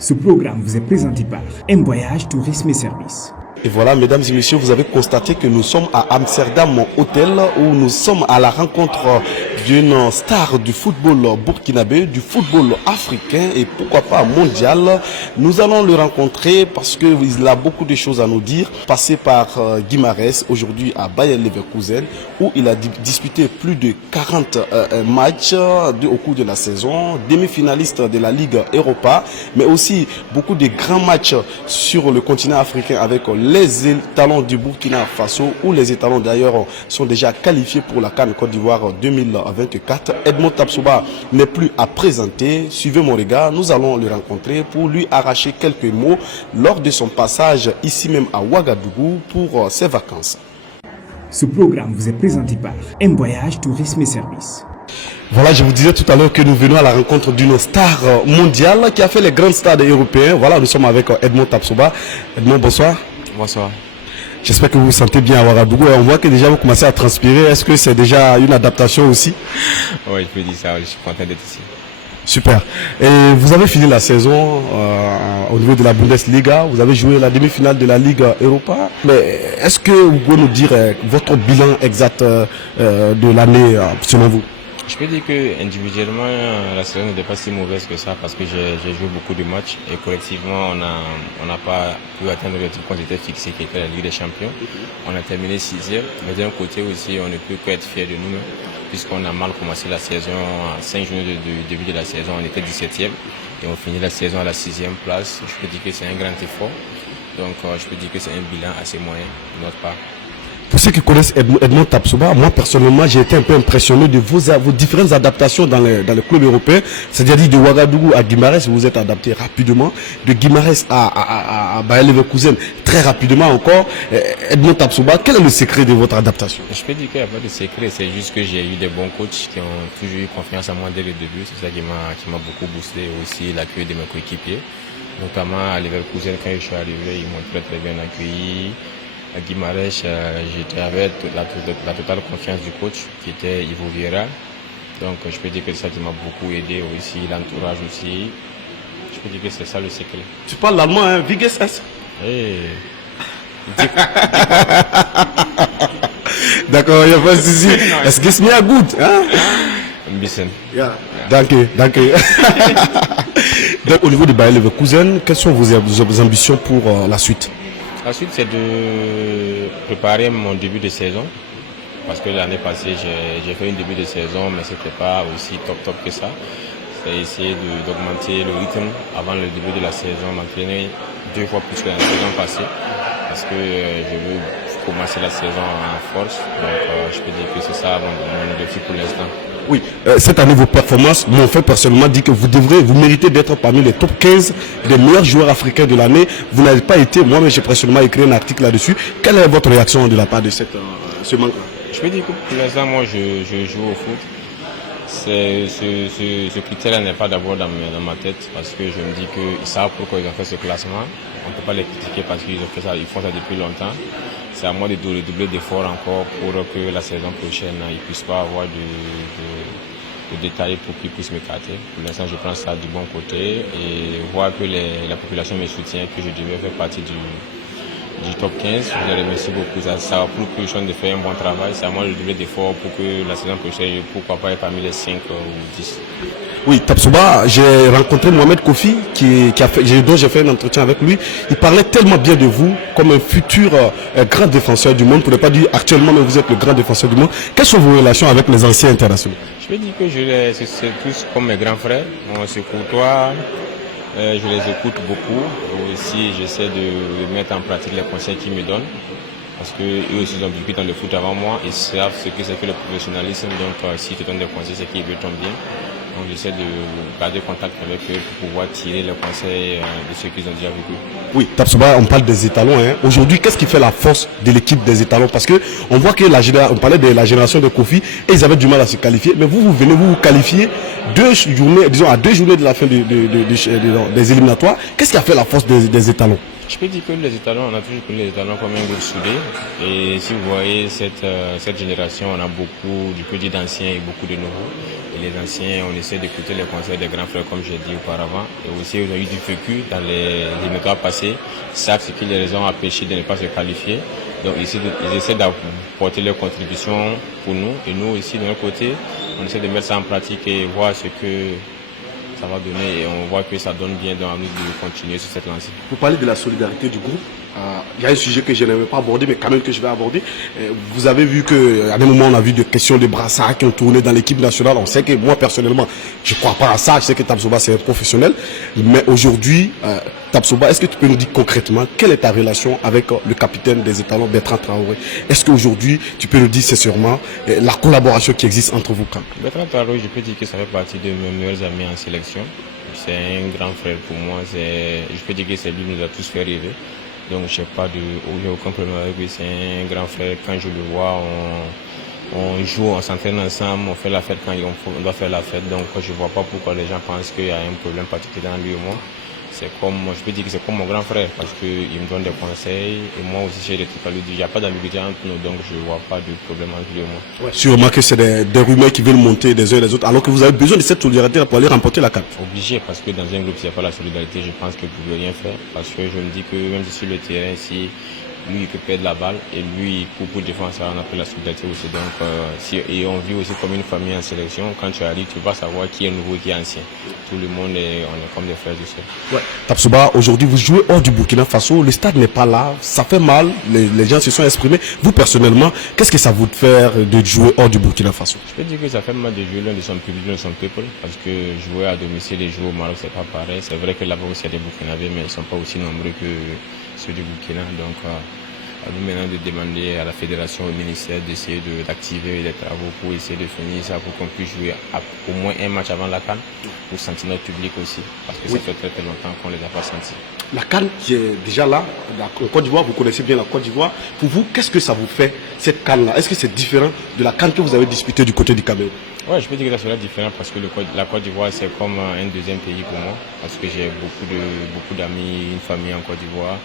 Ce programme vous est présenté par M Voyage Tourisme et Services. Et voilà, mesdames et messieurs, vous avez constaté que nous sommes à Amsterdam Hotel où nous sommes à la rencontre d'une star du football burkinabé, du football africain et pourquoi pas mondial. Nous allons le rencontrer parce qu'il a beaucoup de choses à nous dire. Passé par Guimarães, aujourd'hui à Bayer Leverkusen, où il a disputé plus de 40 matchs au cours de la saison, demi-finaliste de la Ligue Europa, mais aussi beaucoup de grands matchs sur le continent africain avec les étalons du Burkina Faso, où les étalons d'ailleurs sont déjà qualifiés pour la CAN Côte d'Ivoire 2024. Edmond Tapsoba n'est plus à présenter. Suivez mon regard, nous allons le rencontrer pour lui arracher quelques mots lors de son passage ici même à Ouagadougou pour ses vacances. Ce programme vous est présenté par M Voyage Tourisme et Services. Voilà, je vous disais tout à l'heure que nous venons à la rencontre d'une star mondiale qui a fait les grands stades européens. Voilà, nous sommes avec Edmond Tapsoba. Edmond, bonsoir. Bonsoir. J'espère que vous vous sentez bien à Ouagadougou. On voit que déjà vous commencez à transpirer. Est-ce que c'est déjà une adaptation aussi? Oui, je peux dire ça. Je suis content d'être ici. Super. Et vous avez fini la saison au niveau de la Bundesliga. Vous avez joué la demi-finale de la Ligue Europa. Mais est-ce que vous pouvez nous dire votre bilan exact de l'année selon vous? Je peux dire que individuellement, la saison n'était pas si mauvaise que ça parce que j'ai joué beaucoup de matchs et collectivement, on n'a pas pu atteindre le truc qu'on s'était fixé qui était la Ligue des Champions. On a terminé 6e, mais d'un côté aussi, on ne peut qu'être fier de nous puisqu'on a mal commencé la saison. À 5 journées du début de la saison, on était 17e et on finit la saison à la 6e place. Je peux dire que c'est un grand effort. Donc, je peux dire que c'est un bilan assez moyen de notre part. Pour ceux qui connaissent Edmond Tapsoba, moi personnellement j'ai été un peu impressionné de vos différentes adaptations dans le club européen. C'est-à-dire de Ouagadougou à Guimarães, vous vous êtes adapté rapidement. De Guimarães à Bayer Leverkusen, très rapidement encore. Edmond Tapsoba, quel est le secret de votre adaptation? Je peux dire qu'il n'y a pas de secret, c'est juste que j'ai eu des bons coachs qui ont toujours eu confiance en moi dès le début. C'est ça qui m'a beaucoup boosté, aussi l'accueil de mes coéquipiers. Notamment à Leverkusen, quand je suis arrivé, ils m'ont très bien accueilli. À Guimarães, j'étais avec la totale confiance du coach qui était Ivo Vieira. Donc je peux dire que ça m'a beaucoup aidé aussi, l'entourage aussi. Je peux dire que c'est ça le secret. Tu parles l'allemand, hein? Wie geht's es? Hey. D'accord, il n'y a pas de souci. Es geht's mir gut, hein? Un bisschen. Yeah. Danke. Donc, au niveau de Bayer Leverkusen, quelles sont vos ambitions pour la suite? La suite, c'est de préparer mon début de saison. Parce que l'année passée, j'ai fait un début de saison, mais ce n'était pas aussi top que ça. C'est essayer d'augmenter le rythme avant le début de la saison, m'entraîner 2 fois plus que la saison passée. Parce que je veux commencer la saison en force. Donc, je peux dire que c'est ça mon objectif pour l'instant. Oui, cette année, vos performances m'ont fait personnellement dire que vous méritez d'être parmi les top 15 des meilleurs joueurs africains de l'année. Vous n'avez pas été, moi-même j'ai personnellement écrit un article là-dessus. Quelle est votre réaction de la part de ce manque-là? Je peux dire que pour l'instant, moi je joue au foot. Ce critère n'est pas d'abord dans ma tête parce que je me dis qu'ils savent pourquoi ils ont fait ce classement. On ne peut pas les critiquer parce qu'ils ont fait ça, ils font ça depuis longtemps. C'est à moi de doubler d'efforts encore pour que la saison prochaine, ils ne puissent pas avoir de détails pour qu'ils puissent m'écarter. Pour l'instant, je prends ça du bon côté et voir que la population me soutient, que je devais faire partie du top 15. Je les remercie beaucoup. Ça va pour que je sois de faire un bon travail. C'est à moi de doubler d'efforts pour que la saison prochaine, pourquoi pas être parmi les 5 ou 10. Oui, Tapsoba, j'ai rencontré Mohamed Kofi dont j'ai fait un entretien avec lui. Il parlait tellement bien de vous comme un futur grand défenseur du monde. Pour ne pas dire actuellement, mais vous êtes le grand défenseur du monde. Quelles sont vos relations avec les anciens internationaux? Je peux dire que c'est tous comme mes grands frères. On se côtoie. Je les écoute beaucoup. Aussi, j'essaie de mettre en pratique les conseils qu'ils me donnent. Parce qu'eux aussi ont vécu dans le foot avant moi. Ils savent ce que c'est que le professionnalisme. Donc, si je te donne des conseils, c'est qu'ils veulent ton bien. Donc, j'essaie de garder contact avec eux pour pouvoir tirer les conseils de ceux qu'ils ont déjà vécu. Oui, Tapsoba, on parle des étalons. Hein. Aujourd'hui, qu'est-ce qui fait la force de l'équipe des étalons? Parce que on voit que on parlait de la génération de Kofi et ils avaient du mal à se qualifier. Mais vous venez vous qualifier 2 journées, disons à 2 journées de la fin des éliminatoires. Qu'est-ce qui a fait la force des étalons? Je peux dire que les étalons, on a toujours connu les étalons comme un groupe soudé. Et si vous voyez cette génération, on a beaucoup d'anciens et beaucoup de nouveaux. Et les anciens, on essaie d'écouter les conseils des grands frères, comme j'ai dit auparavant. Et aussi, ils ont eu du vécu dans les éliminatoires passés. Ils savent ce qui les ont empêchés de ne pas se qualifier. Donc, ils essaient d'apporter leur contribution pour nous. Et nous aussi, de notre côté, on essaie de mettre ça en pratique et voir ce que ça va donner. Et on voit que ça donne bien dans nous de continuer sur cette lancée. Vous parlez de la solidarité du groupe. Il y a un sujet que je n'avais pas abordé, mais quand même que je vais aborder. Vous avez vu qu'à un moment, on a vu des questions de brassards qui ont tourné dans l'équipe nationale. On sait que moi, personnellement, je ne crois pas à ça. Je sais que Tapsoba, c'est un professionnel. Mais aujourd'hui, Tapsoba, est-ce que tu peux nous dire concrètement quelle est ta relation avec le capitaine des étalons, Bertrand Traoré? Est-ce qu'aujourd'hui, tu peux nous dire sincèrement la collaboration qui existe entre vous? Bertrand Traoré, je peux dire que ça fait partie de mes meilleurs amis en sélection. C'est un grand frère pour moi. Je peux dire que c'est lui qui nous a tous fait rêver. Donc j'ai aucun problème avec lui, c'est un grand frère. Quand je le vois, on joue, on s'entraîne ensemble, on fait la fête quand on doit faire la fête. Donc je ne vois pas pourquoi les gens pensent qu'il y a un problème particulier entre lui et moi. Je peux dire que c'est comme mon grand frère parce qu'il me donne des conseils et moi aussi j'ai des trucs à lui dire. Il n'y a pas d'ambiguïté entre nous, donc je ne vois pas de problème entre lui et moi. Ouais. Sûrement que c'est des rumeurs qui veulent monter des uns et des autres, alors que vous avez besoin de cette solidarité pour aller remporter la CAN. Obligé, parce que dans un groupe, s'il n'y a pas la solidarité, je pense que vous ne pouvez rien faire. Parce que je me dis que même si sur le terrain, si lui il peut perdre la balle et lui pour défendre ça, on appelle la solidarité aussi. Donc, et on vit aussi comme une famille en sélection. Quand tu arrives, tu vas savoir qui est nouveau et qui est ancien. Tout le monde on est comme des frères du ciel. Ouais. Tapsoba, aujourd'hui vous jouez hors du Burkina Faso, le stade n'est pas là, ça fait mal, les gens se sont exprimés. Vous personnellement, qu'est-ce que ça vous fait de jouer hors du Burkina Faso? Je peux dire que ça fait mal de jouer loin de son public, loin de son peuple, parce que jouer à domicile et jouer au Maroc, c'est pas pareil. C'est vrai que là-bas aussi il y a des Burkinabés, mais ils ne sont pas aussi nombreux que ceux du Burkina. Donc, à nous maintenant de demander à la fédération, au ministère d'essayer d'activer des travaux pour essayer de finir ça, pour qu'on puisse jouer au moins un match avant la CAN, pour sentir notre public aussi, parce que ça fait très longtemps qu'on ne les a pas sentis. La CAN qui est déjà là, la Côte d'Ivoire, vous connaissez bien la Côte d'Ivoire. Pour vous, qu'est-ce que ça vous fait, cette CAN-là? Est-ce que c'est différent de la CAN que vous avez disputée du côté du Cameroun? Oui, je peux dire que c'est différent parce que la Côte d'Ivoire, c'est comme un deuxième pays pour moi, parce que j'ai beaucoup d'amis, une famille en Côte d'Ivoire.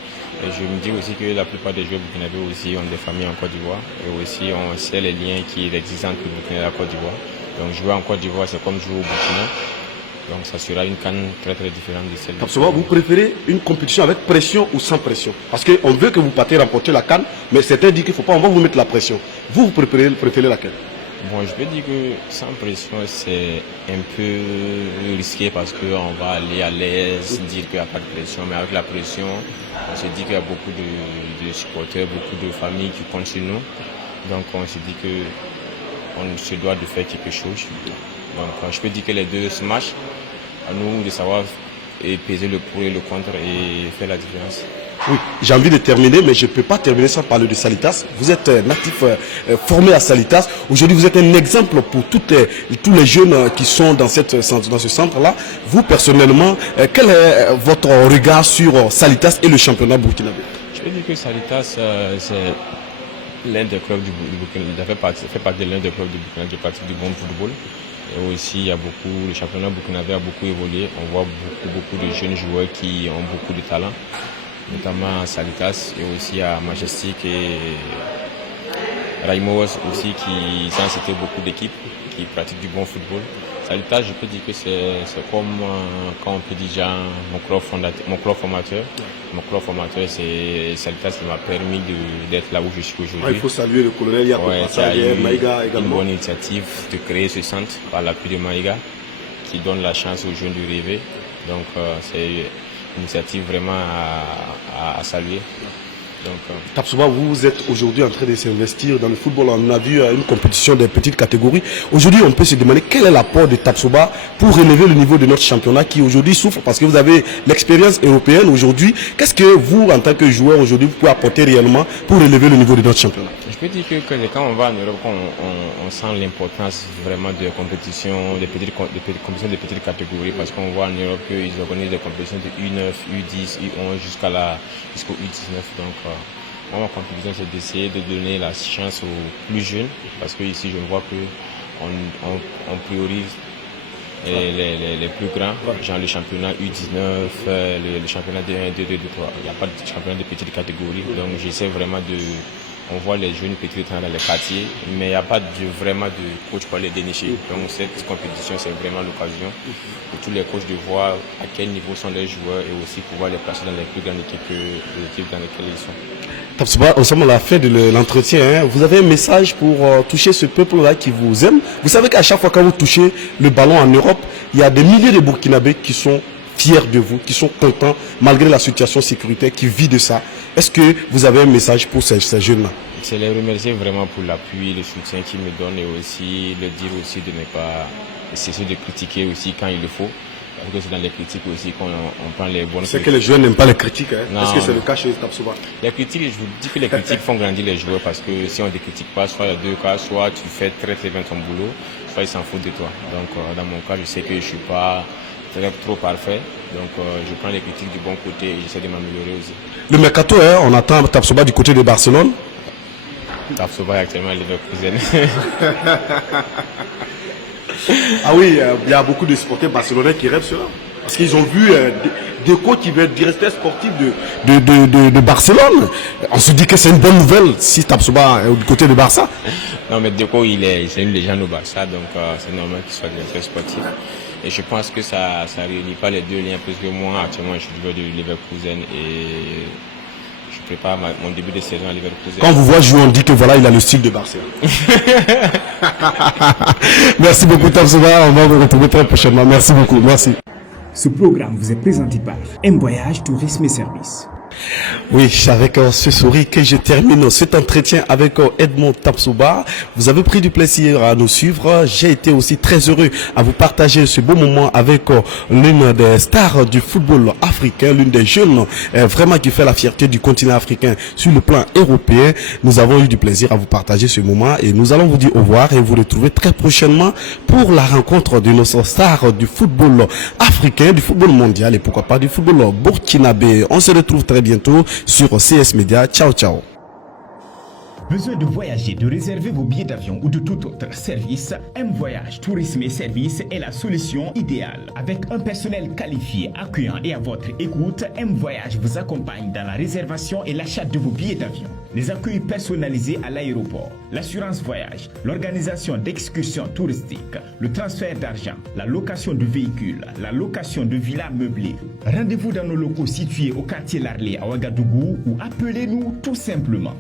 Et je me dis aussi que la plupart des joueurs burkinabés aussi ont des familles en Côte d'Ivoire. Et aussi, on sait les liens qui existent entre le Burkina et la Côte d'Ivoire. Donc, jouer en Côte d'Ivoire, c'est comme jouer au Burkina. Donc, ça sera une CAN très différente de celle. Absolument. Vous préférez une compétition avec pression ou sans pression? Parce qu'on veut que vous partiez remporter la CAN, mais certains disent qu'il ne faut pas, on va vous mettre la pression. Vous préférez laquelle? Bon, je peux dire que sans pression, c'est un peu risqué parce qu'on va aller à l'aise, dire qu'il n'y a pas de pression. Mais avec la pression, on se dit qu'il y a beaucoup de supporters, beaucoup de familles qui comptent sur nous. Donc, on se dit qu'on se doit de faire quelque chose. Donc, je peux dire que les deux se matchent. À nous de savoir peser le pour et le contre et faire la différence. Oui, j'ai envie de terminer, mais je ne peux pas terminer sans parler de Salitas. Vous êtes natif formé à Salitas. Aujourd'hui, vous êtes un exemple pour tous les jeunes qui sont dans ce centre-là. Vous, personnellement, quel est votre regard sur Salitas et le championnat burkinabé? Je peux dire que Salitas, c'est l'un des clubs du Burkina. Il fait partie de l'un des clubs du Burkina qui est parti du bon football. Et aussi, le championnat burkinabé a beaucoup évolué. On voit beaucoup de jeunes joueurs qui ont beaucoup de talent, notamment à Salitas et aussi à Majestic et Raimos aussi qui ont cité beaucoup d'équipes qui pratiquent du bon football. Salitas, je peux dire que c'est comme quand on peut dire mon club formateur. Mon club formateur, c'est Salitas qui m'a permis d'être là où je suis aujourd'hui. Il faut saluer le colonel Yacoub Maïga également. Une bonne initiative de créer ce centre par l'appui de Maïga qui donne la chance aux jeunes de rêver. Donc c'est une initiative vraiment à saluer. Tapsoba, vous êtes aujourd'hui en train de s'investir dans le football. On a vu une compétition des petites catégories. Aujourd'hui, on peut se demander quel est l'apport de Tapsoba pour relever le niveau de notre championnat qui aujourd'hui souffre parce que vous avez l'expérience européenne aujourd'hui. Qu'est-ce que vous, en tant que joueur aujourd'hui, vous pouvez apporter réellement pour relever le niveau de notre championnat? Je peux dire que quand on va en Europe, on sent l'importance vraiment de compétitions, des compétitions de petites catégories parce qu'on voit en Europe qu'ils organisent des compétitions de U9, U10, U11 jusqu'au U19. Donc, ma contribution, c'est d'essayer de donner la chance aux plus jeunes parce que ici, je vois qu'on priorise les plus grands, genre le championnat U19, le championnat de 1, 2, 2, 3. Il n'y a pas de championnat de petites catégories. Donc, j'essaie vraiment On voit les jeunes petits dans les quartiers, mais il n'y a pas vraiment de coach pour les dénicher. Donc cette compétition, c'est vraiment l'occasion pour tous les coachs de voir à quel niveau sont les joueurs et aussi pouvoir les placer dans les plus grandes équipes dans lesquelles ils sont. Tapsoba, on sommes à la fin de l'entretien. Hein. Vous avez un message pour toucher ce peuple-là qui vous aime. Vous savez qu'à chaque fois que vous touchez le ballon en Europe, il y a des milliers de Burkinabés qui sont fiers de vous, qui sont contents malgré la situation sécuritaire, qui vit de ça. Est-ce que vous avez un message pour ces jeunes-là? C'est les remercier vraiment pour l'appui, le soutien qu'ils me donnent et aussi le dire aussi de ne pas cesser de critiquer aussi quand il le faut. Parce que c'est dans les critiques aussi qu'on prend les bonnes. C'est que les jeunes n'aiment pas les critiques. Hein? Est-ce que c'est le cas chez Tapsoba? Les critiques, je vous dis que les critiques font grandir les joueurs parce que si on ne te critique pas, soit il y a deux cas, soit tu fais très très bien ton boulot, soit ils s'en foutent de toi. Donc dans mon cas, je sais que je ne suis pas trop parfait. Donc je prends les critiques du bon côté et j'essaie de m'améliorer aussi. Le mercato, hein, on attend Tapsoba du côté de Barcelone. Tapsoba est actuellement à Leverkusen. Ah oui, il y a beaucoup de supporters barcelonais qui rêvent cela. Parce qu'ils ont vu Deco qui veut être directeur sportif de Barcelone. On se dit que c'est une bonne nouvelle si Tapsoba est du côté de Barça. Non, mais Deco, c'est une légende au Barça, donc c'est normal qu'il soit directeur sportif. Et je pense que ça ne réunit pas les deux liens, parce que moi, actuellement, je suis joueur de Leverkusen et je prépare mon début de saison à Leverkusen. Quand vous voyez jouer, on dit que voilà, il a le style de Barcelone. Merci beaucoup, Tapsoba. On va vous retrouver très prochainement. Merci beaucoup. Merci. Ce programme vous est présenté par M Voyage Tourisme et Services. Oui, c'est avec ce sourire que je termine cet entretien avec Edmond Tapsoba. Vous avez pris du plaisir à nous suivre. J'ai été aussi très heureux à vous partager ce beau moment avec l'une des stars du football africain, l'une des jeunes vraiment qui fait la fierté du continent africain sur le plan européen. Nous avons eu du plaisir à vous partager ce moment et nous allons vous dire au revoir et vous retrouver très prochainement pour la rencontre de nos stars du football africain, du football mondial et pourquoi pas du football burkinabé. On se retrouve très bientôt sur CS Media. Ciao, ciao. Besoin de voyager, de réserver vos billets d'avion ou de tout autre service, M Voyage Tourisme et Services est la solution idéale. Avec un personnel qualifié, accueillant et à votre écoute, M Voyage vous accompagne dans la réservation et l'achat de vos billets d'avion. Les accueils personnalisés à l'aéroport, l'assurance voyage, l'organisation d'excursions touristiques, le transfert d'argent, la location de véhicules, la location de villas meublées. Rendez-vous dans nos locaux situés au quartier Larlé à Ouagadougou ou appelez-nous tout simplement.